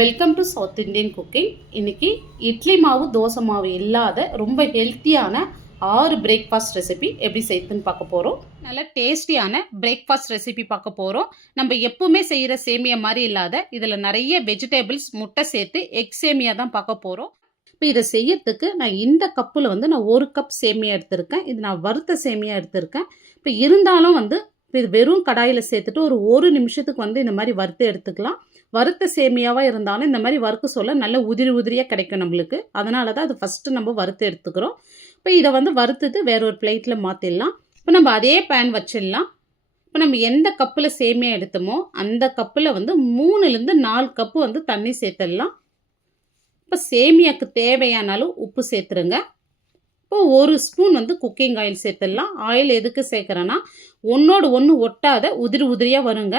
Welcome to south Indian cooking. இன்றைக்கி இட்லி மாவு தோசை மாவு இல்லாத ரொம்ப ஹெல்த்தியான 6 பிரேக்ஃபாஸ்ட் ரெசிபி எப்படி செய்யுதுன்னு பார்க்க போகிறோம். நல்ல டேஸ்டியான பிரேக்ஃபாஸ்ட் ரெசிபி பார்க்க போகிறோம். நம்ம எப்பவுமே செய்கிற சேமியா மாதிரி இல்லாத இதில் நிறைய வெஜிடபிள்ஸ் முட்டை சேர்த்து எக் சேமியா தான் பார்க்க போகிறோம். இப்போ இதை செய்யறதுக்கு நான் இந்த கப்பில் நான் 1 கப் சேமியா எடுத்திருக்கேன். இது நான் வறுத்த சேமியா எடுத்திருக்கேன். இப்போ இருந்தாலும் இது வெறும் கடாயில் சேர்த்துட்டு ஒரு நிமிஷத்துக்கு இந்த மாதிரி வறுத்து எடுத்துக்கலாம். வறுத்த சேமியாவாக இருந்தாலும் இந்த மாதிரி வறுக்க சொல்ல நல்ல உதிரியாக கிடைக்கும் நம்மளுக்கு. அதனால தான் அது ஃபஸ்ட்டு நம்ம வறுத்து எடுத்துக்கிறோம். இப்போ இதை வறுத்துட்டு வேற ஒரு பிளேட்டில் மாற்றிடலாம். இப்போ நம்ம அதே பேன் வச்சிடலாம். இப்போ நம்ம எந்த கப்பில் சேமியா எடுத்தோமோ அந்த கப்பில் 3லேருந்து 4 கப்பு தண்ணி சேர்த்துடலாம். இப்போ சேமியாவுக்கு தேவையான அளவு உப்பு சேர்த்துருங்க. இப்போ 1 ஸ்பூன் குக்கிங் ஆயில் சேர்த்துடலாம். ஆயில் எதுக்கு சேர்க்குறேன்னா ஒன்றோடு ஒன்று ஒட்டாத உதிரியாக வருங்க.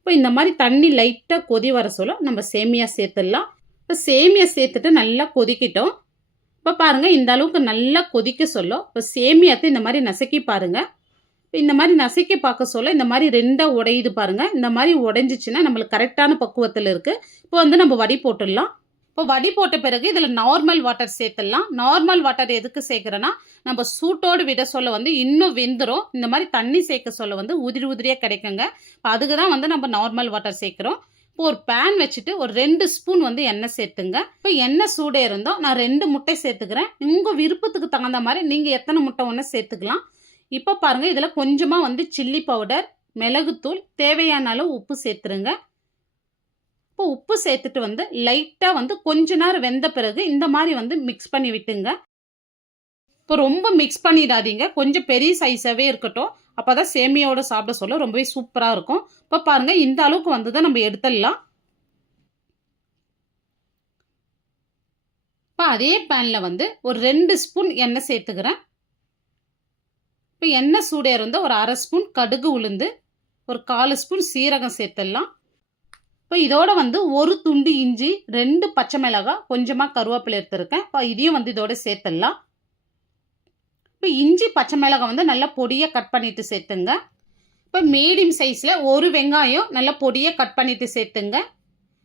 இப்போ இந்த மாதிரி தண்ணி லைட்டாக கொதி வர சொல்ல நம்ம சேமியா சேர்த்துடலாம். இப்போ சேமியா சேர்த்துட்டு நல்லா கொதிக்கிட்டோம். இப்போ பாருங்கள், இந்த அளவுக்கு நல்லா கொதிக்க சொல்ல இப்போ சேமியாத்தை இந்த மாதிரி நசுக்கி பாருங்கள். இப்போ இந்த மாதிரி நசுக்கி பார்க்க சொல்ல இந்த மாதிரி 2ஆக உடையுது பாருங்கள். இந்த மாதிரி உடைஞ்சிச்சின்னா நம்மளுக்கு கரெக்டான பக்குவத்தில் இருக்குது. இப்போ நம்ம வடி போட்டுடலாம். இப்போ வடி போட்ட பிறகு இதில் நார்மல் வாட்டர் சேர்த்துடலாம். நார்மல் வாட்டர் எதுக்கு சேர்க்குறேன்னா நம்ம சூட்டோடு விட சொல்ல இன்னும் வெந்துடும். இந்த மாதிரி தண்ணி சேர்க்க சொல்ல உதிரியாக கிடைக்குங்க. இப்போ அதுக்கு தான் நம்ம நார்மல் வாட்டர் சேர்க்குறோம். இப்போ ஒரு பேன் வச்சுட்டு ஒரு 2 ஸ்பூன் எண்ணெய் சேர்த்துங்க. இப்போ எண்ணெய் சூடே இருந்தோம் நான் 2 முட்டை சேர்த்துக்கிறேன். உங்கள் விருப்பத்துக்கு தகுந்த மாதிரி நீங்கள் எத்தனை முட்டை ஒன்று சேர்த்துக்கலாம். இப்போ பாருங்கள், இதில் கொஞ்சமாக சில்லி பவுடர், மிளகுத்தூள், தேவையான அளவு உப்பு சேர்த்துருங்க. இப்போ உப்பு சேர்த்துட்டு லைட்டாக கொஞ்ச நேரம் வெந்த பிறகு இந்த மாதிரி மிக்ஸ் பண்ணி விட்டுங்க. இப்போ ரொம்ப மிக்ஸ் பண்ணிடாதீங்க, கொஞ்சம் பெரிய சைஸாகவே இருக்கட்டும். அப்போ தான் சேமியாவோட சாப்பிட சொல்ல ரொம்பவே சூப்பராக இருக்கும். இப்போ பாருங்கள், இந்த அளவுக்கு தான் நம்ம எடுத்துடலாம். இப்போ அதே பேனில் ஒரு 2 ஸ்பூன் எண்ணெய் சேர்த்துக்கிறேன். இப்போ எண்ணெய் சூடே இருந்தால் ஒரு 1/2 ஸ்பூன் கடுகு உளுந்து, ஒரு 1/4 ஸ்பூன் சீரகம் சேர்த்துடலாம். இப்போ இதோட ஒரு துண்டு இஞ்சி, 2 பச்சை மிளகாய், கொஞ்சமாக கருவேப்பிலை எடுத்துருக்கேன். இப்போ இதையும் இதோட சேர்த்துடலாம். இப்போ இஞ்சி பச்சை மிளகாய் நல்லா பொடியாக கட் பண்ணிட்டு சேர்த்துங்க. இப்போ மீடியம் சைஸில் ஒரு வெங்காயம் நல்லா பொடியாக கட் பண்ணிட்டு சேர்த்துங்க.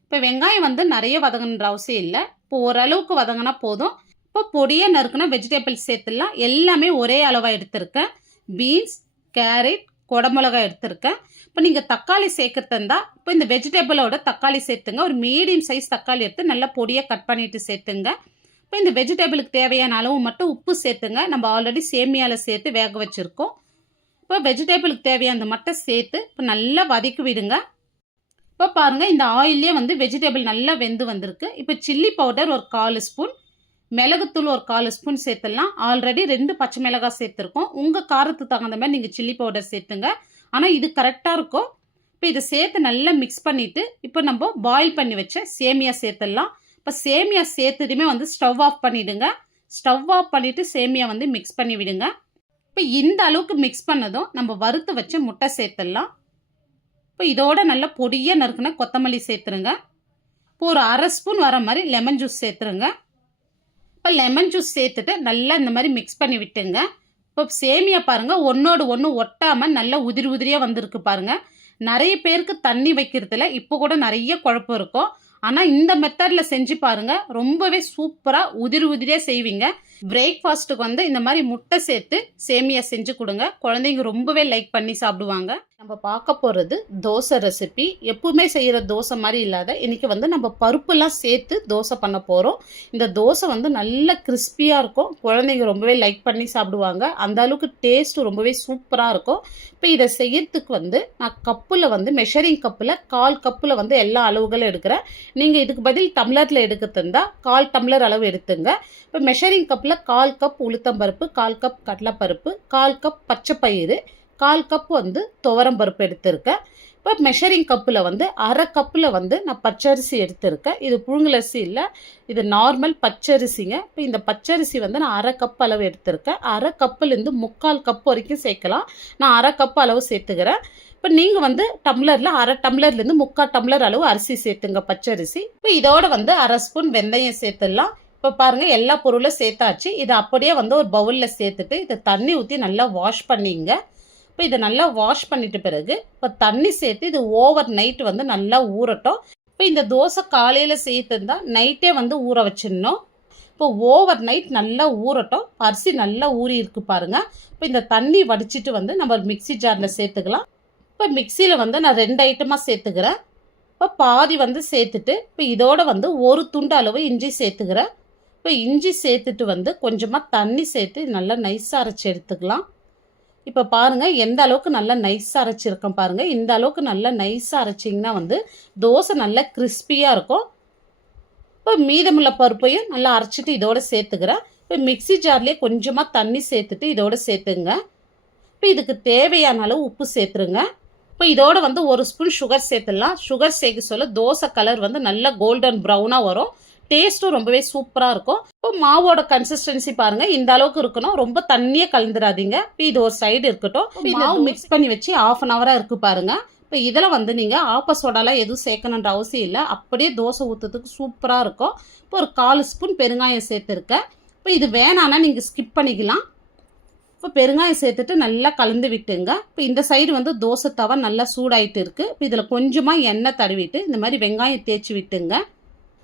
இப்போ வெங்காயம் நிறைய வதங்கணுன்ற அவசியம் இல்லை. இப்போ ஓரளவுக்கு வதங்கினா போதும். இப்போ பொடியாக நறுக்குனா வெஜிடபிள்ஸ் சேர்த்துடலாம். எல்லாமே ஒரே அளவாக எடுத்திருக்கேன். பீன்ஸ், கேரட், குடமிளகாய் எடுத்திருக்கேன். இப்போ நீங்கள் தக்காளி சேர்க்குறதா இப்போ இந்த வெஜிடபிளோட தக்காளி சேர்த்துங்க. ஒரு மீடியம் சைஸ் தக்காளி எடுத்து நல்லா பொடியாக கட் பண்ணிட்டு சேர்த்துங்க. இப்போ இந்த வெஜிடபிளுக்கு தேவையான அளவு மட்டும் உப்பு சேர்த்துங்க. நம்ம ஆல்ரெடி சேமியாவில் சேர்த்து வேக வச்சுருக்கோம். இப்போ வெஜிடபிளுக்கு தேவையான மட்டும் சேர்த்து இப்போ நல்லா வதக்கி விடுங்க. இப்போ பாருங்கள், இந்த ஆயிலே வெஜிடபிள் நல்லா வெந்து வந்திருக்கு. இப்போ சில்லி பவுடர் ஒரு 1/4 ஸ்பூன், மிளகுத்தூள் ஒரு 1/4 ஸ்பூன் சேர்த்துடலாம். ஆல்ரெடி 2 பச்சை மிளகாய் சேர்த்துருக்கோம். உங்கள் காரத்துக்கு தகுந்த மாதிரி நீங்கள் சில்லி பவுடர் சேர்த்துங்க. ஆனால் இது கரெக்டாக இருக்கும். இப்போ இதை சேர்த்து நல்லா மிக்ஸ் பண்ணிவிட்டு இப்போ நம்ம பாயில் பண்ணி வச்ச சேமியா சேர்த்துடலாம். இப்போ சேமியா சேர்த்ததுமே ஸ்டவ் ஆஃப் பண்ணிவிடுங்க. ஸ்டவ் ஆஃப் பண்ணிவிட்டு சேமியா மிக்ஸ் பண்ணி விடுங்க. இப்போ இந்த அளவுக்கு மிக்ஸ் பண்ணதும் நம்ம வறுத்து வச்ச முட்டை சேர்த்துடலாம். இப்போ இதோட நல்லா பொடியாக நறுக்குன கொத்தமல்லி சேர்த்துருங்க. இப்போ ஒரு 1/2 ஸ்பூன் வர மாதிரி லெமன் ஜூஸ் சேர்த்துருங்க. இப்போ லெமன் ஜூஸ் சேர்த்துட்டு நல்லா இந்த மாதிரி மிக்ஸ் பண்ணி விட்டுங்க. இப்போ சேமியா பாருங்கள், ஒன்றோடு ஒன்று ஒட்டாமல் நல்லா உதிரியாக வந்திருக்கு பாருங்கள். நிறைய பேருக்கு தண்ணி வைக்கிறதுல இப்போ கூட நிறைய குழப்பம் இருக்கும். ஆனால் இந்த மெத்தடில் செஞ்சு பாருங்கள், ரொம்பவே சூப்பராக உதிரியாக செய்வீங்க. பிரேக்ஃபாஸ்ட்டுக்கு இந்த மாதிரி முட்டை சேர்த்து சேமியா செஞ்சு கொடுங்க. குழந்தைங்க ரொம்பவே லைக் பண்ணி சாப்பிடுவாங்க. நம்ம பார்க்க போகிறது தோசை ரெசிபி. எப்பவுமே செய்கிற தோசை மாதிரி இல்லாத இன்றைக்கி நம்ம பருப்புலாம் சேர்த்து தோசை பண்ண போகிறோம். இந்த தோசை நல்ல கிறிஸ்பியாக இருக்கும். குழந்தைங்க ரொம்பவே லைக் பண்ணி சாப்பிடுவாங்க. அந்த அளவுக்கு டேஸ்ட்டு ரொம்பவே சூப்பராக இருக்கும். இப்போ இதை செய்யறதுக்கு நான் கப்பில் மெஷரிங் கப்பில் 1/4 கப்பில் எல்லா அளவுகளும் எடுக்கிறேன். நீங்கள் இதுக்கு பதில் டம்ளரில் எடுக்கிறது இருந்தால் 1/4 டம்ளர் அளவு எடுத்துங்க. இப்போ மெஷரிங் கப்பில் 1/4 கப் உளுத்தம்பருப்பு, 1/4 கப் கடலைப்பருப்பு, 1/4 கப் பச்சைப்பயிறு, 1/4 கப் துவரம் பருப்பு எடுத்திருக்கேன். இப்போ மெஷரிங் கப்பில் 1/2 கப்பில் நான் பச்சரிசி எடுத்திருக்கேன். இது புழுங்கலரிசி இல்லை, இது நார்மல் பச்சரிசிங்க. இப்போ இந்த பச்சரிசி நான் 1/2 கப் அளவு எடுத்திருக்கேன். 1/2 கப்புலேருந்து 3/4 கப் வரைக்கும் சேர்க்கலாம். நான் 1/2 கப் அளவு சேர்த்துக்கிறேன். இப்போ நீங்கள் டம்ளரில் 1/2 டம்ளர்லேருந்து 3/4 டம்ளர் அளவு அரிசி சேர்த்துங்க, பச்சரிசி. இப்போ இதோட 1/2 ஸ்பூன் வெந்தயம் சேர்த்துடலாம். இப்போ பாருங்கள், எல்லா பொருளும் சேர்த்தாச்சு. இதை அப்படியே ஒரு பவுலில் சேர்த்துட்டு இதை தண்ணி ஊற்றி நல்லா வாஷ் பண்ணிங்க. இப்போ இதை நல்லா வாஷ் பண்ணிட்ட பிறகு இப்போ தண்ணி சேர்த்து இது ஓவர் நைட் நல்லா ஊறட்டும். இப்போ இந்த தோசை காலையில் செய்யறதுந்தா நைட்டே வந்து ஊற வச்சிடணும். இப்போ ஓவர் நைட் நல்லா ஊறட்டும். அரிசி நல்லா ஊறி இருக்கு பாருங்கள். இப்போ இந்த தண்ணி வடிச்சிட்டு வந்து நம்ம மிக்சி ஜாரில் சேர்த்துக்கலாம். இப்போ மிக்சியில் வந்து நான் 2 ஐட்டமாக சேர்த்துக்கிறேன். இப்போ பாதி வந்து சேர்த்துட்டு இப்போ இதோட வந்து ஒரு துண்டு அளவு இஞ்சி சேர்த்துக்கிறேன். இப்போ இஞ்சி சேர்த்துட்டு வந்து கொஞ்சமாக தண்ணி சேர்த்து நல்லா நைஸாக அரைச்சி எடுத்துக்கலாம். இப்போ பாருங்கள் எந்த அளவுக்கு நல்லா நைஸாக அரைச்சிருக்கேன் பாருங்கள். இந்த அளவுக்கு நல்லா நைஸாக அரைச்சிங்கன்னா வந்து தோசை நல்லா கிறிஸ்பியாக இருக்கும். இப்போ மீதமுள்ள பருப்பையும் நல்லா அரைச்சிட்டு இதோட சேர்த்துக்கிறேன். இப்போ மிக்சி ஜார்லேயே கொஞ்சமாக தண்ணி சேர்த்துட்டு இதோட சேர்த்துங்க. இப்போ இதுக்கு தேவையான அளவு உப்பு சேர்த்துருங்க. இப்போ இதோட வந்து ஒரு ஸ்பூன் சுகர் சேர்த்துடலாம். சுகர் சேர்க்க சொல்ல தோசை கலர் வந்து நல்லா கோல்டன் ப்ரௌனாக வரும். டேஸ்ட்டும் ரொம்பவே சூப்பராக இருக்கும். இப்போ மாவோட கன்சிஸ்டன்சி பாருங்கள் இந்த அளவுக்கு இருக்கணும். ரொம்ப தண்ணியே கலந்துடாதீங்க. இப்போ இது ஒரு சைடு இருக்கட்டும். மாவு மிக்ஸ் பண்ணி வச்சு 1/2 hour இருக்குது பாருங்கள். இப்போ இதில் வந்து நீங்கள் ஆப்ப சோடாலாம் எதுவும் சேர்க்கணுன்ற அவசியம் இல்லை. அப்படியே தோசை ஊற்றுறதுக்கு சூப்பராக இருக்கும். இப்போ ஒரு 1/4 ஸ்பூன் பெருங்காயம் சேர்த்துருக்கேன். இப்போ இது வேணான்னா நீங்கள் ஸ்கிப் பண்ணிக்கலாம். இப்போ பெருங்காயம் சேர்த்துட்டு நல்லா கலந்து விட்டுங்க. இப்போ இந்த சைடு வந்து தோசை தவா நல்லா சூடாயிட்டு இருக்குது. இப்போ இதில் கொஞ்சமாக எண்ணெய் தடவிட்டு இந்த மாதிரி வெங்காயம் தேய்ச்சி விட்டுங்க.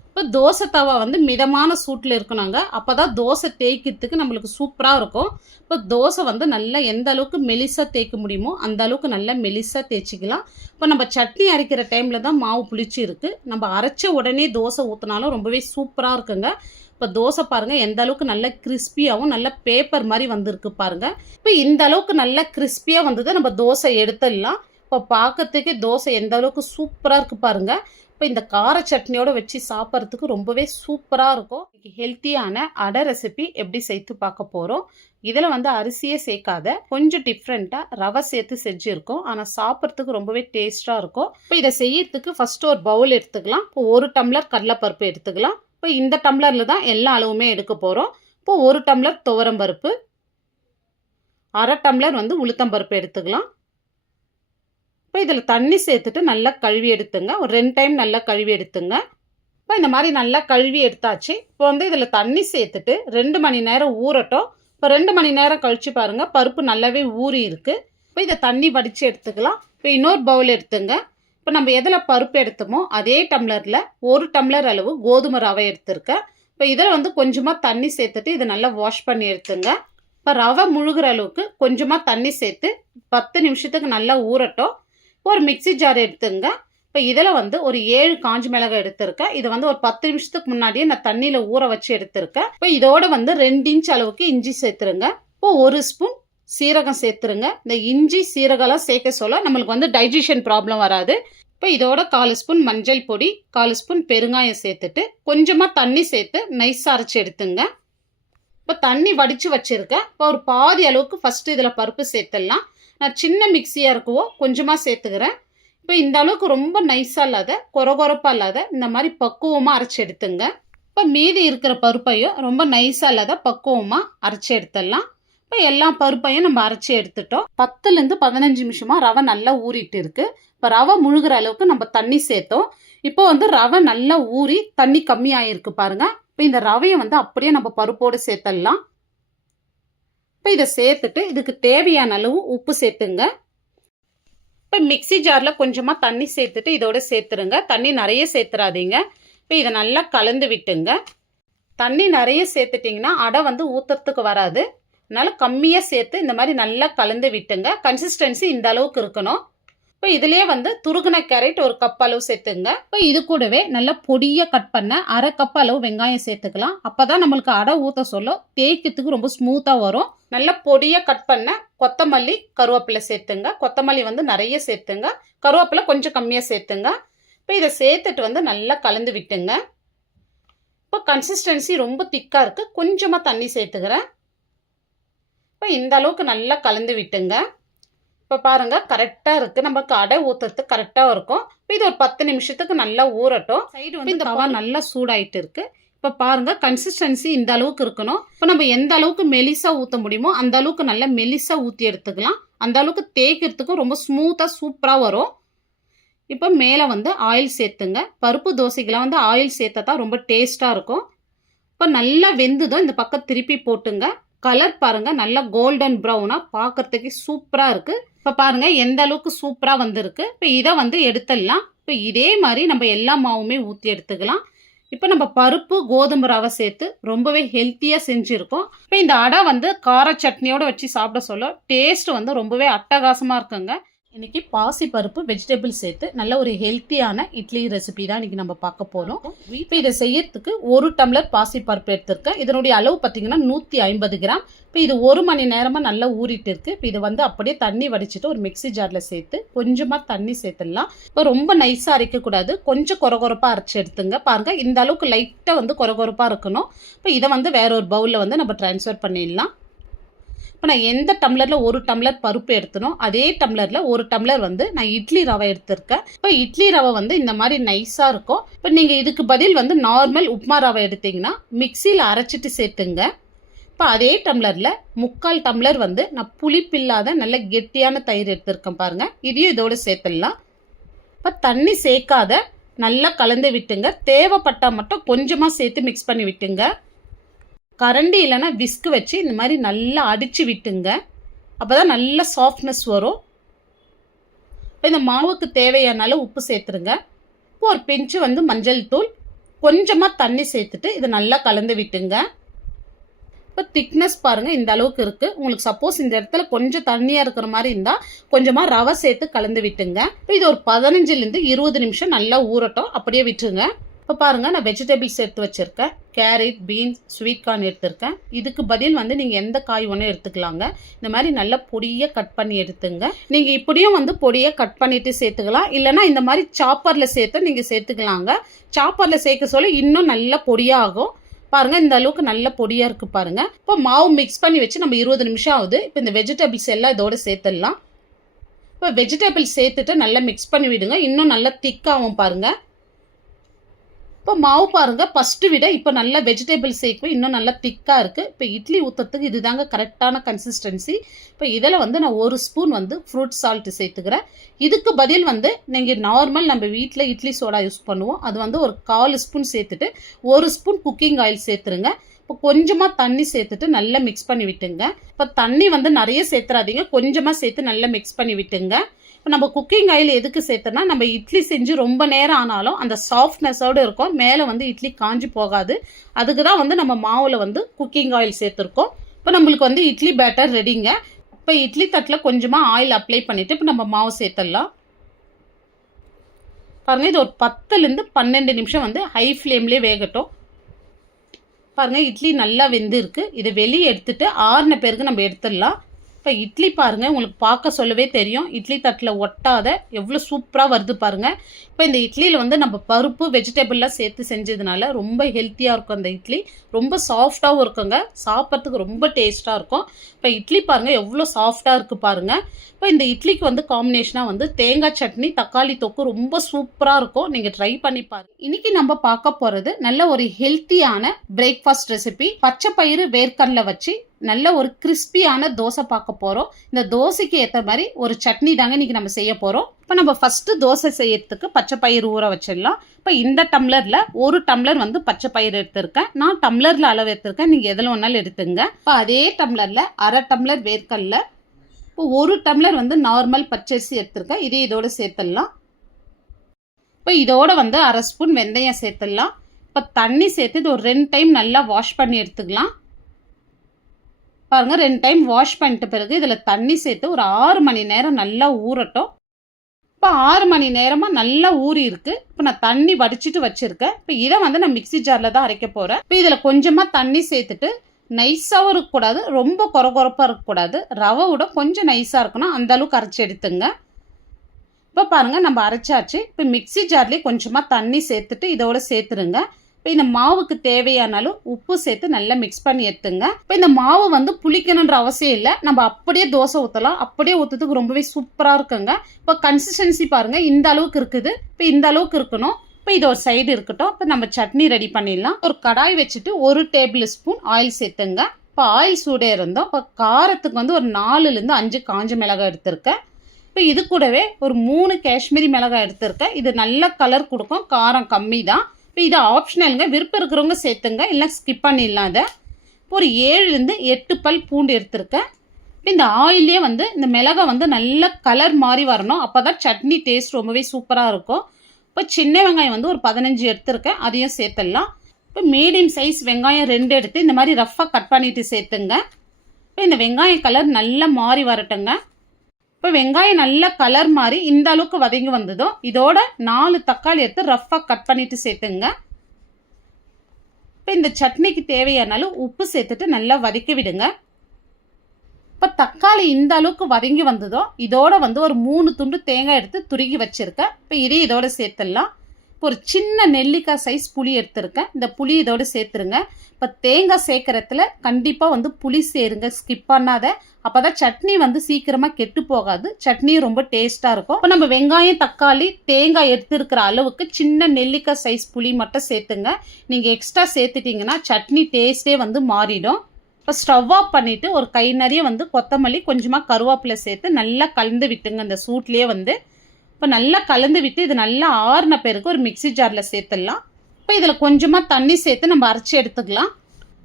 இப்போ தோசை தவா வந்து மிதமான சூட்டில் இருக்கணுங்க. அப்போ தான் தோசை தேய்க்கிறதுக்கு நம்மளுக்கு சூப்பராக இருக்கும். இப்போ தோசை வந்து நல்லா எந்த அளவுக்கு மெலிசாக தேய்க்க முடியுமோ அந்த அளவுக்கு நல்லா மெலிசாக தேய்ச்சிக்கலாம். இப்போ நம்ம சட்னி அரைக்கிற டைமில் தான் மாவு புளிச்சு இருக்குது. நம்ம அரைச்ச உடனே தோசை ஊற்றினாலும் ரொம்பவே சூப்பராக இருக்குங்க. இப்போ தோசை பாருங்கள் எந்த அளவுக்கு நல்ல கிறிஸ்பியாகவும் நல்ல பேப்பர் மாதிரி வந்திருக்கு பாருங்கள். இப்போ இந்த அளவுக்கு நல்ல கிறிஸ்பியாக வந்தது நம்ம தோசை எடுத்துடலாம். இப்போ பார்க்கறதுக்கே தோசை எந்த அளவுக்கு சூப்பராக இருக்குது பாருங்கள். இப்போ இந்த கார சட்னியோடு வச்சு சாப்பிட்றதுக்கு ரொம்பவே சூப்பராக இருக்கும். இன்றைக்கி ஹெல்த்தியான அடை ரெசிபி எப்படி செய்து பார்க்க போகிறோம். இதில் வந்து அரிசியே சேர்க்காத கொஞ்சம் டிஃப்ரெண்ட்டாக ரவை சேர்த்து செஞ்சுருக்கோம். ஆனால் சாப்பிட்றதுக்கு ரொம்பவே டேஸ்ட்டாக இருக்கும். இப்போ இதை செய்யறதுக்கு ஃபஸ்ட்டு ஒரு பவுல் எடுத்துக்கலாம். இப்போ 1 டம்ளர் கடலைப்பருப்பு எடுத்துக்கலாம். இப்போ இந்த டம்ளரில் தான் எல்லா அளவுமே எடுக்க போகிறோம். இப்போ 1 டம்ளர் துவரம்பருப்பு, 1/2 டம்ளர் வந்து உளுத்தம்பருப்பு எடுத்துக்கலாம். இப்போ இதில் தண்ணி சேர்த்துட்டு நல்லா கழுவி எடுத்துங்க. ஒரு 2 டைம் நல்லா கழுவி எடுத்துங்க. இப்போ இந்த மாதிரி நல்லா கழுவி எடுத்தாச்சு. இப்போ வந்து இதில் தண்ணி சேர்த்துட்டு 2 மணி நேரம் ஊறட்டும். இப்போ 2 மணி நேரம் கழித்து பாருங்கள் பருப்பு நல்லாவே ஊறி இருக்குது. இப்போ இதை தண்ணி வடித்து எடுத்துக்கலாம். இப்போ இன்னொரு பவுல் எடுத்துங்க. இப்போ நம்ம எதில் பருப்பு எடுத்தோமோ அதே டம்ளரில் 1 டம்ளர் அளவு கோதுமை ரவை எடுத்துருக்கேன். இப்போ இதில் வந்து கொஞ்சமாக தண்ணி சேர்த்துட்டு இதை நல்லா வாஷ் பண்ணி எடுத்துங்க. இப்போ ரவை முழுகிற அளவுக்கு கொஞ்சமாக தண்ணி சேர்த்து 10 நிமிஷத்துக்கு நல்லா ஊறட்டும். ஒரு மிக்சி ஜார் எடுத்துங்க. இப்போ இதில் வந்து ஒரு 7 காஞ்ச மிளகாய் எடுத்திருக்கேன். இதை வந்து ஒரு 10 நிமிஷத்துக்கு முன்னாடியே நான் தண்ணியில் ஊற வச்சு எடுத்திருக்கேன். இப்போ இதோட வந்து 2 இன்ச் அளவுக்கு இஞ்சி சேர்த்துருங்க. இப்போ 1 ஸ்பூன் சீரகம் சேர்த்துருங்க. இந்த இஞ்சி சீரகம்லாம் சேர்க்க சொல்ல நம்மளுக்கு வந்து டைஜஷன் ப்ராப்ளம் வராது. இப்போ இதோட 1/4 ஸ்பூன் மஞ்சள் பொடி, 1/4 ஸ்பூன் பெருங்காயம் சேர்த்துட்டு கொஞ்சமாக தண்ணி சேர்த்து நைஸாக அரைச்சி எடுத்துங்க. இப்போ தண்ணி வடித்து வச்சுருக்கேன். இப்போ ஒரு பாதி அளவுக்கு ஃபஸ்ட்டு இதில் பருப்பு சேர்த்துடலாம். நான் சின்ன மிக்சியாக இருக்கவோ கொஞ்சமாக சேர்த்துக்கிறேன். இப்போ இந்த அளவுக்கு ரொம்ப நைஸாக இல்லாத கொரகொரப்பாக இல்லாத இந்த மாதிரி பக்குவமாக அரைச்சி எடுத்துங்க. இப்போ மீதி இருக்கிற பருப்பையும் ரொம்ப நைஸாக இல்லாத பக்குவமாக அரைச்சி எடுத்துடலாம். இப்போ எல்லா பருப்பையும் நம்ம அரைச்சி எடுத்துட்டோம். 10லேருந்து 15 நிமிஷமாக ரவை நல்லா ஊறிட்டு இருக்குது. இப்போ ரவை முழுகிற அளவுக்கு நம்ம தண்ணி சேர்த்தோம். இப்போ வந்து ரவை நல்லா ஊறி தண்ணி கம்மியாகிருக்கு பாருங்கள். இப்போ இந்த ரவையை வந்து அப்படியே நம்ம பருப்போடு சேர்த்துடலாம். இப்போ இதை சேர்த்துட்டு இதுக்கு தேவையான அளவு உப்பு சேர்த்துங்க. இப்போ மிக்சி ஜாரில் கொஞ்சமாக தண்ணி சேர்த்துட்டு இதோட சேர்த்துருங்க. தண்ணி நிறைய சேர்த்துறாதீங்க. இப்போ இதை நல்லா கலந்து விட்டுங்க. தண்ணி நிறைய சேர்த்துட்டிங்கன்னா அடை வந்து ஊற்றுறதுக்கு வராது. அதனால் கம்மியாக சேர்த்து இந்த மாதிரி நல்லா கலந்து விட்டுங்க. கன்சிஸ்டன்சி இந்த அளவுக்கு இருக்கணும். இப்போ இதுலேயே வந்து துருகுன கேரட் 1 கப் அளவு சேர்த்துங்க. இப்போ இது கூடவே நல்லா பொடியாக கட் பண்ண 1/2 கப் அளவு வெங்காயம் சேர்த்துக்கலாம். அப்போ தான் நம்மளுக்கு அடை ஊற்ற சொல்ல தேய்க்கிறதுக்கு ரொம்ப ஸ்மூத்தாக வரும். நல்லா பொடியாக கட் பண்ண கொத்தமல்லி, கருவேப்பிலை சேர்த்துங்க. கொத்தமல்லி வந்து நிறைய சேர்த்துங்க. கருவேப்பிலை கொஞ்சம் கம்மியாக சேர்த்துங்க. இப்போ இதை சேர்த்துட்டு வந்து நல்லா கலந்து விட்டுங்க. இப்போ கன்சிஸ்டன்சி ரொம்ப திக்காக இருக்குது. கொஞ்சமாக தண்ணி சேர்த்துக்கிறேன். இப்போ இந்த அளவுக்கு நல்லா கலந்து விட்டுங்க. இப்போ பாருங்கள் கரெக்டாக இருக்குது. நமக்கு அடை ஊற்றுறதுக்கு கரெக்டாக இருக்கும். இப்போ இது ஒரு 10 நிமிஷத்துக்கு நல்லா ஊறட்டும். சைடு வந்து இந்த தவா நல்லா சூடாயிட்டு இருக்குது. இப்போ பாருங்கள் கன்சிஸ்டன்சி இந்த அளவுக்கு இருக்கணும். இப்போ நம்ம எந்த அளவுக்கு மெலிசாக ஊற்ற முடியுமோ அந்த அளவுக்கு நல்லா மெலிசாக ஊற்றி எடுத்துக்கலாம். அந்த அளவுக்கு தேய்க்கிறதுக்கும் ரொம்ப ஸ்மூத்தாக சூப்பராக வரும். இப்போ மேலே வந்து ஆயில் சேர்த்துங்க. பருப்பு தோசைக்கெலாம் வந்து ஆயில் சேர்த்தா தான் ரொம்ப டேஸ்ட்டாக இருக்கும். இப்போ நல்லா வெந்துடும். இந்த பக்கம் திருப்பி போட்டுங்க. கலர் பாருங்கள் நல்லா கோல்டன் ப்ரௌனாக பார்க்குறதுக்கு சூப்பராக இருக்குது. இப்போ பாருங்கள் எந்த அளவுக்கு சூப்பராக வந்திருக்கு. இப்போ இதை வந்து எடுத்துடலாம். இப்போ இப்போ இதே மாதிரி நம்ம எல்லா மாவுமே ஊற்றி எடுத்துக்கலாம். இப்போ நம்ம பருப்பு கோதுமை ரவை சேர்த்து ரொம்பவே ஹெல்த்தியாக செஞ்சுருக்கோம். இப்போ இந்த அடை வந்து கார சட்னியோடு வச்சு சாப்பிட சொல்ல டேஸ்ட் வந்து ரொம்பவே அட்டகாசமாக இருக்குங்க. இன்றைக்கி பாசி பருப்பு வெஜிடபிள் சேர்த்து நல்ல ஒரு ஹெல்த்தியான இட்லி ரெசிபி தான் இன்றைக்கி நம்ம பார்க்க போகிறோம். இப்போ இதை செய்யறதுக்கு 1 டம்ளர் பாசி பருப்பு எடுத்திருக்கேன். இதனுடைய அளவு பார்த்திங்கன்னா 150 கிராம். இப்போ இது 1 மணி நேரமாக நல்லா ஊறிட்டு இருக்குது. இப்போ இதை வந்து அப்படியே தண்ணி வடிச்சிட்டு ஒரு மிக்சி ஜாரில் சேர்த்து கொஞ்சமாக தண்ணி சேர்த்துடலாம். இப்போ ரொம்ப நைஸாக அரைக்கக்கூடாது, கொஞ்சம் கொரகொரப்பாக அரைச்சி எடுத்துங்க. பாருங்கள், இந்த அளவுக்கு லைட்டாக வந்து கொரகொரப்பாக இருக்கணும். இப்போ இதை வந்து வேற ஒரு பவுலில் வந்து நம்ம ட்ரான்ஸ்ஃபர் பண்ணிடலாம். இப்போ நான் எந்த டம்ளரில் 1 டம்ளர் பருப்பு எடுத்தனோ அதே டம்ளரில் 1 டம்ளர் வந்து நான் இட்லி ரவை எடுத்திருக்கேன். இப்போ இட்லி ரவை வந்து இந்த மாதிரி நைஸாக இருக்கும். இப்போ நீங்கள் இதுக்கு பதில் வந்து நார்மல் உப்மா ரவை எடுத்தீங்கன்னா மிக்சியில் அரைச்சிட்டு சேர்த்துங்க. இப்போ அதே டம்ளரில் 3/4 டம்ளர் வந்து நான் புளிப்பில்லாத நல்ல கெட்டியான தயிர் எடுத்திருக்கேன் பாருங்கள். இதையும் இதோடு சேர்த்துடலாம். இப்போ தண்ணி சேர்க்காத நல்லா கலந்து விட்டுங்க. தேவைப்பட்டால் மட்டும் கொஞ்சமாக சேர்த்து மிக்ஸ் பண்ணி விட்டுங்க. கரண்டி இல்லைன்னா விஸ்கு வச்சு இந்த மாதிரி நல்லா அடித்து விட்டுங்க. அப்போ தான் நல்ல சாஃப்ட்னஸ் வரும். இப்போ இந்த மாவுக்கு தேவையான அளவு உப்பு சேர்த்துருங்க. இப்போ ஒரு பிஞ்சு வந்து மஞ்சள் தூள், கொஞ்சமாக தண்ணி சேர்த்துட்டு இதை நல்லா கலந்து விட்டுங்க. இப்போ திக்னஸ் பாருங்கள், இந்த அளவுக்கு இருக்குது. உங்களுக்கு சப்போஸ் இந்த இடத்துல கொஞ்சம் தண்ணியாக இருக்கிற மாதிரி இருந்தால் கொஞ்சமாக ரவை சேர்த்து கலந்து விட்டுங்க. இப்போ இது ஒரு 15லேருந்து 20 நிமிஷம் நல்லா ஊறட்டும், அப்படியே விட்டுருங்க. இப்போ பாருங்கள், நான் வெஜிடபிள்ஸ் எடுத்து வச்சுருக்கேன். கேரட், பீன்ஸ், ஸ்வீட் கார்ன் எடுத்துருக்கேன். இதுக்கு பதில் வந்து நீங்கள் எந்த காய் ஒன்றும் எடுத்துக்கலாங்க. இந்த மாதிரி நல்லா பொடியாக கட் பண்ணி எடுத்துங்க. நீங்கள் இப்படியும் வந்து பொடியாக கட் பண்ணிவிட்டு சேர்த்துக்கலாம், இல்லைனா இந்த மாதிரி சாப்பரில் சேர்த்து நீங்கள் சேர்த்துக்கலாங்க. சாப்பரில் சேர்க்க சொல்ல இன்னும் நல்லா பொடியாக ஆகும். பாருங்கள், இந்த அளவுக்கு நல்ல பொடியாக இருக்குது பாருங்கள். இப்போ மாவு மிக்ஸ் பண்ணி வச்சு நம்ம 20 நிமிஷம் ஆகுது. இப்போ இந்த வெஜிடபிள்ஸ் எல்லாம் இதோடு சேர்த்துடலாம். இப்போ வெஜிடபிள்ஸ் சேர்த்துட்டு நல்லா மிக்ஸ் பண்ணி விடுங்க. இன்னும் நல்லா திக்காகும் பாருங்கள். இப்போ மாவு பாருங்கள், ஃபஸ்ட்டு விட இப்போ நல்லா வெஜிடபிள் சேர்க்கும் இன்னும் நல்லா திக்காக இருக்குது. இப்போ இட்லி ஊற்றுறதுக்கு இது தாங்க கரெக்டான கன்சிஸ்டன்சி. இப்போ இதில் வந்து நான் 1 ஸ்பூன் வந்து ஃப்ரூட் சால்ட்டு சேர்த்துக்கிறேன். இதுக்கு பதில் வந்து நீங்கள் நார்மல் நம்ம வீட்டில் இட்லி சோடா யூஸ் பண்ணுவோம், அது வந்து ஒரு 1/4 ஸ்பூன் சேர்த்துட்டு 1 ஸ்பூன் குக்கிங் ஆயில் சேர்த்துருங்க. இப்போ கொஞ்சமாக தண்ணி சேர்த்துட்டு நல்லா மிக்ஸ் பண்ணி விட்டுங்க. இப்போ தண்ணி வந்து நிறைய சேர்த்துறாதீங்க, கொஞ்சமாக சேர்த்து நல்லா மிக்ஸ் பண்ணி விட்டுங்க. இப்போ நம்ம குக்கிங் ஆயில் எதுக்கு சேர்த்தோன்னா, நம்ம இட்லி செஞ்சு ரொம்ப நேரம் ஆனாலும் அந்த சாஃப்ட்னஸோடு இருக்கும், மேலே வந்து இட்லி காஞ்சி போகாது. அதுக்கு தான் வந்து நம்ம மாவில் வந்து குக்கிங் ஆயில் சேர்த்துருக்கோம். இப்போ நம்மளுக்கு வந்து இட்லி பேட்டர் ரெடிங்க. இப்போ இட்லி தட்டில் கொஞ்சமாக ஆயில் அப்ளை பண்ணிவிட்டு இப்போ நம்ம மாவு சேர்த்துடலாம். பாருங்கள், இது ஒரு 10லேருந்து 12 நிமிஷம் வந்து ஹை ஃப்ளேம்லேயே வேகட்டும். பாருங்கள், இட்லி நல்லா வெந்து இருக்குது. இதை வெளியே எடுத்துகிட்டு ஆறின பிறகு நம்ம எடுத்துடலாம். இப்போ இட்லி பாருங்கள், உங்களுக்கு பார்க்க சொல்லவே தெரியும், இட்லி தட்டில் ஒட்டாத எவ்வளோ சூப்பராக வருது பாருங்கள். இப்போ இந்த இட்லியில் வந்து நம்ம பருப்பு வெஜிடபிள்லாம் சேர்த்து செஞ்சதுனால ரொம்ப ஹெல்த்தியாக இருக்கும். அந்த இட்லி ரொம்ப சாஃப்டாகவும் இருக்குங்க, சாப்பிட்றதுக்கு ரொம்ப டேஸ்ட்டாக இருக்கும். இப்போ இட்லி பாருங்கள் எவ்வளோ சாஃப்டாக இருக்குது பாருங்கள். இப்போ இந்த இட்லிக்கு வந்து காம்பினேஷனாக வந்து தேங்காய் சட்னி, தக்காளி தொக்கு ரொம்ப சூப்பராக இருக்கும். நீங்கள் ட்ரை பண்ணி பாருங்கள். இன்றைக்கி நம்ம பார்க்க போகிறது நல்ல ஒரு ஹெல்த்தியான பிரேக்ஃபாஸ்ட் ரெசிபி. பச்சை பயிறு வேர்க்கடலை வச்சு நல்ல ஒரு கிறிஸ்பியான தோசை பார்க்க போகிறோம். இந்த தோசைக்கு ஏற்ற மாதிரி ஒரு சட்னி தாங்க இன்றைக்கி நம்ம செய்ய போகிறோம். இப்போ நம்ம ஃபஸ்ட்டு தோசை செய்யறதுக்கு பச்சை பயிறு ஊற வச்சிடலாம். இப்போ இந்த டம்ளரில் 1 டம்ளர் வந்து பச்சை பயிறு எடுத்திருக்கேன். நான் டம்ளரில் அளவு எடுத்திருக்கேன், நீங்கள் எதில் ஒன்றாலும் எடுத்துங்க. இப்போ அதே டம்ளரில் 1/2 டம்ளர் வேர்க்கடலை, இப்போ 1 டம்ளர் வந்து நார்மல் பச்சரிசி எடுத்திருக்கேன். இதே இதோடு சேர்த்துடலாம். இப்போ இதோட வந்து 1/2 ஸ்பூன் வெந்தயம் சேர்த்துடலாம். இப்போ தண்ணி சேர்த்து இது ஒரு 2 டைம் நல்லா வாஷ் பண்ணி எடுத்துக்கலாம். பாருங்கள், 2 டைம் வாஷ் பண்ணிட்ட பிறகு இதில் தண்ணி சேர்த்து ஒரு 6 மணி நேரம் நல்லா ஊறட்டும். இப்போ 6 மணி நேரமாக நல்லா ஊறி இருக்குது. இப்போ நான் தண்ணி வடிச்சிட்டு வச்சுருக்கேன். இப்போ இதை வந்து நான் மிக்சி ஜாரில் தான் அரைக்க போகிறேன். இப்போ இதில் கொஞ்சமாக தண்ணி சேர்த்துட்டு நைஸாகவும் இருக்கக்கூடாது, ரொம்ப கொரகொரப்பாக இருக்கக்கூடாது, ரவை விட கொஞ்சம் நைஸாக இருக்கணும், அந்த அளவுக்கு அரைச்சி எடுத்துங்க. இப்போ பாருங்கள், நம்ம அரைச்சாச்சு. இப்போ மிக்சி ஜார்லேயே கொஞ்சமாக தண்ணி சேர்த்துட்டு இதோட சேர்த்துருங்க. இப்போ இந்த மாவுக்கு தேவையான அளவு உப்பு சேர்த்து நல்லா மிக்ஸ் பண்ணி எடுத்துங்க. இப்போ இந்த மாவு வந்து புளிக்கணுன்ற அவசியம் இல்லை, நம்ம அப்படியே தோசை ஊற்றலாம். அப்படியே ஊற்றுறதுக்கு ரொம்பவே சூப்பராக இருக்குங்க. இப்போ கன்சிஸ்டன்சி பாருங்கள், இந்த அளவுக்கு இருக்குது. இப்போ இந்த அளவுக்கு இருக்கணும். இப்போ இது ஒரு சைடு இருக்கட்டும். இப்போ நம்ம சட்னி ரெடி பண்ணிடலாம். ஒரு கடாய் வச்சுட்டு 1 டேபிள் ஸ்பூன் ஆயில் சேர்த்துங்க. இப்போ ஆயில் சூடே இருந்தோம். இப்போ காரத்துக்கு வந்து ஒரு 4லேருந்து 5 காஞ்ச மிளகாய் எடுத்திருக்கேன். இப்போ இது கூடவே ஒரு 3 காஷ்மீரி மிளகாய் எடுத்திருக்கேன். இது நல்ல கலர் கொடுக்கும், காரம் கம்மி தான். இப்போ இது ஆப்ஷனலுங்க, விருப்பம் இருக்கிறவங்க சேர்த்துங்க, இல்லை ஸ்கிப் பண்ணிடலாம். அதை இப்போ ஒரு 7லேருந்து 8 பல் பூண்டு எடுத்திருக்கேன். இப்போ இந்த ஆயிலே வந்து இந்த மிளகாய் வந்து நல்ல கலர் மாறி வரணும், அப்போ தான் சட்னி டேஸ்ட் ரொம்பவே சூப்பராக இருக்கும். இப்போ சின்ன வெங்காயம் வந்து ஒரு 15 எடுத்துருக்கேன், அதையும் சேர்த்துடலாம். இப்போ மீடியம் சைஸ் வெங்காயம் 2 எடுத்து இந்த மாதிரி ரஃப்பாக கட் பண்ணிவிட்டு சேர்த்துங்க. இப்போ இந்த வெங்காயம் கலர் நல்லா மாறி வரட்டுங்க. இப்போ வெங்காயம் நல்லா கலர் மாறி இந்த அளவுக்கு வதங்கி வந்ததும் இதோட 4 தக்காளி எடுத்து ரஃப்பாக கட் பண்ணிவிட்டு சேர்த்துங்க. இப்போ இந்த சட்னிக்கு தேவையான அளவு உப்பு சேர்த்துட்டு நல்லா வதக்கி விடுங்க. இப்போ தக்காளி இந்த அளவுக்கு வதங்கி வந்ததும் இதோட வந்து ஒரு 3 துண்டு தேங்காய் எடுத்து துருகி வச்சுருக்கேன். இப்போ இதையும் இதோட சேர்த்துடலாம். இப்போ ஒரு சின்ன நெல்லிக்காய் சைஸ் புளி எடுத்துருக்கேன், இந்த புளி இதோட சேர்த்துருங்க. இப்போ தேங்காய் சேர்க்குறதுல கண்டிப்பாக வந்து புளி சேருங்க, ஸ்கிப் பண்ணாத. அப்போ தான் சட்னி வந்து சீக்கிரமாக கெட்டு போகாது, சட்னியும் ரொம்ப டேஸ்ட்டாக இருக்கும். இப்போ நம்ம வெங்காயம் தக்காளி தேங்காய் எடுத்துருக்கிற அளவுக்கு சின்ன நெல்லிக்காய் சைஸ் புளி மட்டும் சேர்த்துங்க. நீங்கள் எக்ஸ்ட்ரா சேர்த்துட்டிங்கன்னா சட்னி டேஸ்ட்டே வந்து மாறிடும். இப்போ ஸ்டவ் ஆஃப் பண்ணிவிட்டு ஒரு கை நிறைய வந்து கொத்தமல்லி கொஞ்சமாக கருவேப்பிலை சேர்த்து நல்லா கலந்து விட்டுங்க. இந்த சூட்லேயே வந்து இப்போ நல்லா கலந்து விட்டு இது நல்லா ஆறின பிறகு ஒரு மிக்சி ஜாரில் சேர்த்துடலாம். இப்போ இதில் கொஞ்சமாக தண்ணி சேர்த்து நம்ம அரைச்சி எடுத்துக்கலாம்.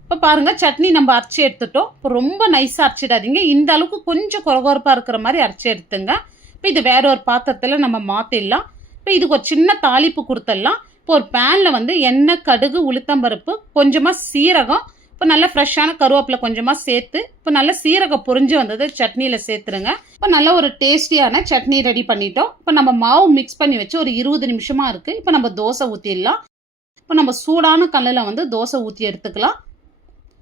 இப்போ பாருங்கள் சட்னி நம்ம அரைச்சி எடுத்துட்டோம். இப்போ ரொம்ப நைஸாக அரைச்சிடாதீங்க, இந்த அளவுக்கு கொஞ்சம் கொரகொரப்பாக இருக்கிற மாதிரி அரைச்சி எடுத்துங்க. இப்போ இது வேற ஒரு பாத்திரத்தில் நம்ம மாற்றிடலாம். இப்போ இதுக்கு ஒரு சின்ன தாளிப்பு கொடுத்துடலாம். இப்போ ஒரு பேனில் வந்து எண்ணெய் கடுகு உளுத்தம்பருப்பு கொஞ்சமாக சீரகம் இப்போ நல்லா ஃப்ரெஷ்ஷான கருவேப்பிலை கொஞ்சமாக சேர்த்து இப்போ நல்லா சீரகம் பொரிஞ்சு வந்தது சட்னியில் சேர்த்துருங்க. இப்போ நல்லா ஒரு டேஸ்டியான சட்னி ரெடி பண்ணிட்டோம். இப்போ நம்ம மாவு மிக்ஸ் பண்ணி வச்சு ஒரு 20 நிமிஷமாக இருக்குது. இப்போ நம்ம தோசை ஊற்றிடலாம். இப்போ நம்ம சூடான கல்லில் வந்து தோசை ஊற்றி எடுத்துக்கலாம்.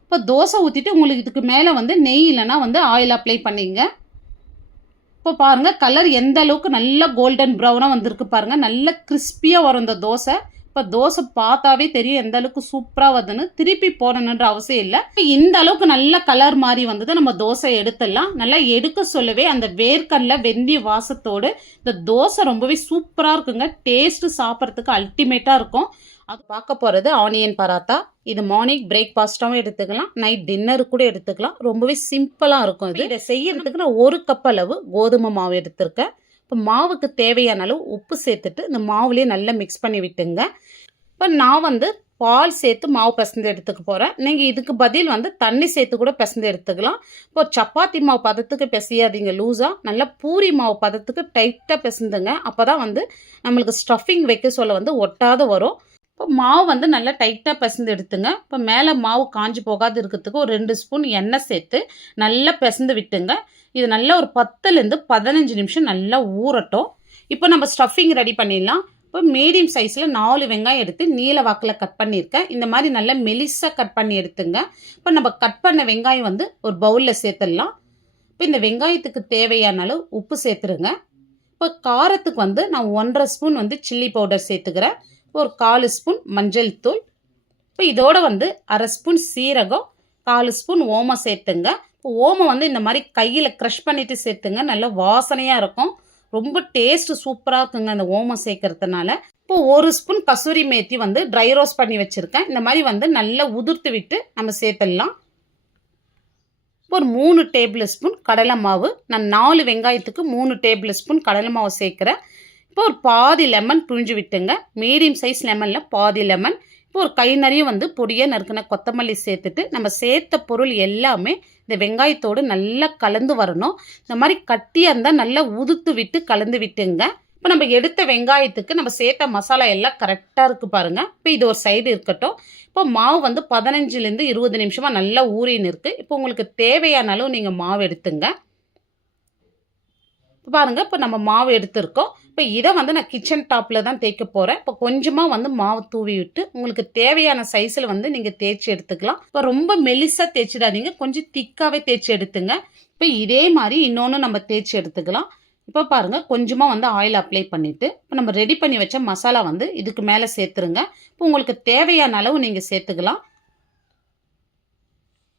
இப்போ தோசை ஊற்றிட்டு உங்களுக்கு இதுக்கு மேலே வந்து நெய் இல்லைன்னா வந்து ஆயில் அப்ளை பண்ணிங்க. இப்போ பாருங்கள் கலர் எந்த அளவுக்கு நல்லா கோல்டன் ப்ரௌனாக வந்திருக்கு பாருங்கள், நல்ல கிறிஸ்பியாக வரும் இந்த தோசை. இப்போ தோசை பார்த்தாவே தெரியும் எந்த அளவுக்கு சூப்பராக வருதுன்னு, திருப்பி போடணுன்ற அவசியம் இல்லை. இந்த அளவுக்கு நல்ல கலர் மாதிரி வந்தது, நம்ம தோசை எடுத்துடலாம். நல்லா எடுக்க சொல்லவே அந்த வேர்க்கடலை வெந்தய வாசத்தோடு இந்த தோசை ரொம்பவே சூப்பராக இருக்குங்க. டேஸ்ட்டு சாப்பிட்றதுக்கு அல்டிமேட்டாக இருக்கும். அது பார்க்க போகிறது ஆனியன் பராத்தா. இது மார்னிங் பிரேக்ஃபாஸ்ட்டாகவும் எடுத்துக்கலாம், நைட் டின்னருக்கு கூட எடுத்துக்கலாம். ரொம்பவே சிம்பிளாக இருக்கும். இதை செய்யறதுக்கு நான் 1 கப் அளவு கோதுமை மாவு எடுத்திருக்கேன். இப்போ மாவுக்கு தேவையான அளவு உப்பு சேர்த்துட்டு இந்த மாவுலேயே நல்லா மிக்ஸ் பண்ணி விட்டுங்க. இப்போ நான் வந்து பால் சேர்த்து மாவு பிசைந்து எடுத்துக்க போகிறேன். நீங்கள் இதுக்கு பதில் வந்து தண்ணி சேர்த்து கூட பிசைந்து எடுத்துக்கலாம். இப்போ சப்பாத்தி மாவு பதத்துக்கு பிசையாதீங்க லூஸாக, நல்லா பூரி மாவு பதத்துக்கு டைட்டாக பிசைந்துங்க. அப்போ தான் வந்து நம்மளுக்கு ஸ்டஃபிங் வைக்க சொல்ல வந்து ஒட்டாத வரும். இப்போ மாவு வந்து நல்லா டைட்டாக பிசைந்து எடுத்துங்க. இப்போ மேலே மாவு காஞ்சி போகாது இருக்கிறதுக்கு ஒரு 2 ஸ்பூன் எண்ணெய் சேர்த்து நல்லா பிசைந்து விட்டுங்க. இது நல்லா ஒரு 10லேருந்து 15 நிமிஷம் நல்லா ஊறட்டும். இப்போ நம்ம ஸ்டஃபிங் ரெடி பண்ணிடலாம். இப்போ மீடியம் சைஸில் 4 வெங்காயம் எடுத்து நீல வாக்கில் கட் பண்ணியிருக்கேன். இந்த மாதிரி நல்லா மெலிசாக கட் பண்ணி எடுத்துங்க. இப்போ நம்ம கட் பண்ண வெங்காயம் வந்து ஒரு பவுலில் சேர்த்துடலாம். இப்போ இந்த வெங்காயத்துக்கு தேவையான அளவு உப்பு சேர்த்துருங்க. இப்போ காரத்துக்கு வந்து நான் 1.5 ஸ்பூன் வந்து சில்லி பவுடர் சேர்த்துக்கிறேன். ஒரு 4 ஸ்பூன் மஞ்சள் தூள். இப்போ இதோட வந்து 1/2 ஸ்பூன் சீரகம், 4 ஸ்பூன் ஓமம் சேர்த்துங்க. இப்போ ஓமம் வந்து இந்த மாதிரி கையில் க்ரஷ் பண்ணிவிட்டு சேர்த்துங்க, நல்ல வாசனையாக இருக்கும். ரொம்ப டேஸ்ட்டு சூப்பராக இருக்குங்க அந்த ஓமம் சேர்க்கறதுனால. இப்போ 1 ஸ்பூன் கசூரி மேத்தி வந்து ட்ரை ரோஸ்ட் பண்ணி வச்சுருக்கேன். இந்த மாதிரி வந்து நல்லா உதிர்த்து விட்டு நம்ம சேர்த்துடலாம். ஒரு 3 டேபிள் ஸ்பூன் கடலை மாவு, நான் 4 வெங்காயத்துக்கு 3 டேபிள் ஸ்பூன் கடலை மாவு சேர்க்குறேன். இப்போ ஒரு பாதி லெமன் புழிஞ்சு விட்டுங்க, மீடியம் சைஸ் லெமனில் பாதி லெமன். இப்போ ஒரு கை நிறைய வந்து பொடியாக நறுக்கின கொத்தமல்லி சேர்த்துட்டு நம்ம சேர்த்த பொருள் எல்லாமே இந்த வெங்காயத்தோடு நல்லா கலந்து வரணும். இந்த மாதிரி கட்டியாக இருந்தால் நல்லா உதுத்து விட்டு கலந்து விட்டுங்க. இப்போ நம்ம எடுத்த வெங்காயத்துக்கு நம்ம சேர்த்த மசாலா எல்லாம் கரெக்டாக இருக்குது பாருங்கள். இப்போ இது ஒரு சைடு இருக்கட்டும். இப்போ மாவு வந்து 15லேருந்து 20 நிமிஷமாக நல்லா ஊறின்னு இருக்குது. இப்போ உங்களுக்கு தேவையான அளவு நீங்கள் மாவு எடுத்துங்க. இப்போ பாருங்கள், இப்போ நம்ம மாவு எடுத்துருக்கோம். இப்போ இதை வந்து நான் கிச்சன் டாப்பில் தான் தேய்க்க போகிறேன். இப்போ கொஞ்சமாக வந்து மாவு தூவி விட்டு உங்களுக்கு தேவையான சைஸில் வந்து நீங்கள் தேய்ச்சி எடுத்துக்கலாம். இப்போ ரொம்ப மெலிசாக தேய்ச்சிடாதீங்க, கொஞ்சம் திக்காகவே தேய்ச்சி எடுத்துங்க. இப்போ இதே மாதிரி இன்னொன்று நம்ம தேய்ச்சி எடுத்துக்கலாம். இப்போ பாருங்கள், கொஞ்சமாக வந்து ஆயில் அப்ளை பண்ணிவிட்டு இப்போ நம்ம ரெடி பண்ணி வச்ச மசாலா வந்து இதுக்கு மேலே சேர்த்துருங்க. இப்போ உங்களுக்கு தேவையான அளவு நீங்கள் சேர்த்துக்கலாம்.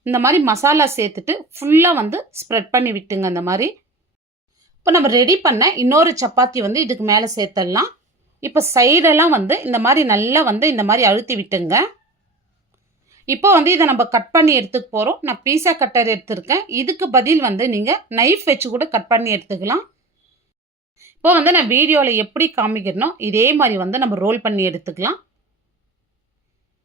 இந்த மாதிரி மசாலா சேர்த்துட்டு ஃபுல்லாக வந்து ஸ்ப்ரெட் பண்ணி விட்டுங்க. அந்த மாதிரி இப்போ நம்ம ரெடி பண்ண இன்னொரு சப்பாத்தி வந்து இதுக்கு மேலே சேர்த்துடலாம். இப்போ சைடெல்லாம் வந்து இந்த மாதிரி நல்லா வந்து இந்த மாதிரி அழுத்தி விட்டுங்க. இப்போ வந்து இதை நம்ம கட் பண்ணி எடுத்துக்க போகிறோம். நான் பீஸா கட்டர் எடுத்துருக்கேன். இதுக்கு பதில் வந்து நீங்கள் நைஃப் வச்சு கூட கட் பண்ணி எடுத்துக்கலாம். இப்போ வந்து நான் வீடியோவில் எப்படி காமிக்கிறனோ இதே மாதிரி வந்து நம்ம ரோல் பண்ணி எடுத்துக்கலாம்.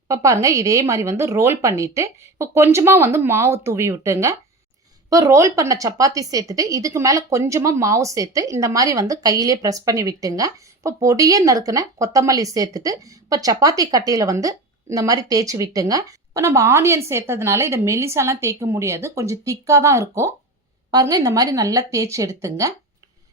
இப்போ பாருங்கள், இதே மாதிரி வந்து ரோல் பண்ணிவிட்டு இப்போ கொஞ்சமாக வந்து மாவு தூவி விட்டுங்க. இப்போ ரோல் பண்ண சப்பாத்தி சேர்த்துட்டு இதுக்கு மேலே கொஞ்சமாக மாவு சேர்த்து இந்த மாதிரி வந்து கையிலே ப்ரெஸ் பண்ணி விட்டுங்க. இப்போ பொடியை நறுக்குன கொத்தமல்லி சேர்த்துட்டு இப்போ சப்பாத்தி கட்டையில் வந்து இந்த மாதிரி தேய்ச்சி விட்டுங்க. இப்போ நம்ம ஆனியன் சேர்த்ததுனால இதை மெலிசாலாம் தேய்க்க முடியாது, கொஞ்சம் திக்காக தான் இருக்கும். பாருங்கள், இந்த மாதிரி நல்லா தேய்ச்சி எடுத்துங்க.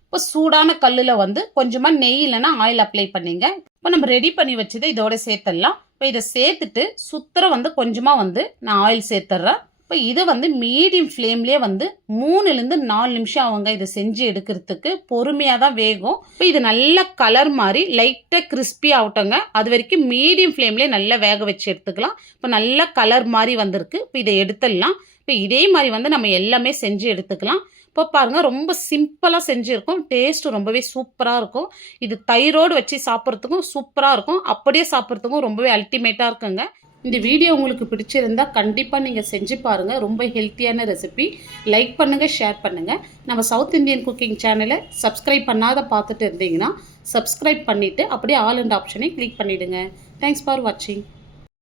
இப்போ சூடான கல்லில் வந்து கொஞ்சமாக நெய் இல்லைன்னா ஆயில் அப்ளை பண்ணிங்க. இப்போ நம்ம ரெடி பண்ணி வச்சதை இதோட சேர்த்துடலாம். இப்போ இதை சேர்த்துட்டு சுத்தர வந்து கொஞ்சமாக வந்து நான் ஆயில் சேர்த்துட்றேன். இப்போ இதை வந்து மீடியம் ஃப்ளேம்லேயே வந்து 3லேருந்து 4 நிமிஷம் ஆகுங்க இதை செஞ்சு எடுக்கிறதுக்கு. பொறுமையாக தான் வேகும். இப்போ இது நல்லா கலர் மாதிரி லைட்டாக கிறிஸ்பி ஆகட்டோங்க, அது வரைக்கும் மீடியம் ஃப்ளேம்லேயே நல்லா வேக வச்சு எடுத்துக்கலாம். இப்போ நல்லா கலர் மாதிரி வந்திருக்கு. இப்போ இதை எடுத்துடலாம். இப்போ இதே மாதிரி வந்து நம்ம எல்லாமே செஞ்சு எடுத்துக்கலாம். இப்போ பாருங்கள், ரொம்ப சிம்பிளாக செஞ்சுருக்கோம். டேஸ்ட்டு ரொம்பவே சூப்பராக இருக்கும். இது தயிரோடு வச்சு சாப்பிட்றதுக்கும் சூப்பராக இருக்கும், அப்படியே சாப்பிட்றதுக்கும் ரொம்பவே அல்டிமேட்டாக இருக்குங்க. இந்த வீடியோ உங்களுக்கு பிடிச்சிருந்தா கண்டிப்பாக நீங்கள் செஞ்சு பாருங்கள். ரொம்ப ஹெல்த்தியான ரெசிபி. லைக் பண்ணுங்கள், ஷேர் பண்ணுங்கள். நம்ம சவுத் இந்தியன் குக்கிங் சேனலை சப்ஸ்கிரைப் பண்ணாத பார்த்துட்டு இருந்தீங்கன்னா சப்ஸ்கிரைப் பண்ணிவிட்டு அப்படியே ஆல் அண்ட் ஆப்ஷனை கிளிக் பண்ணிவிடுங்க. தேங்க்ஸ் ஃபார் வாட்சிங்.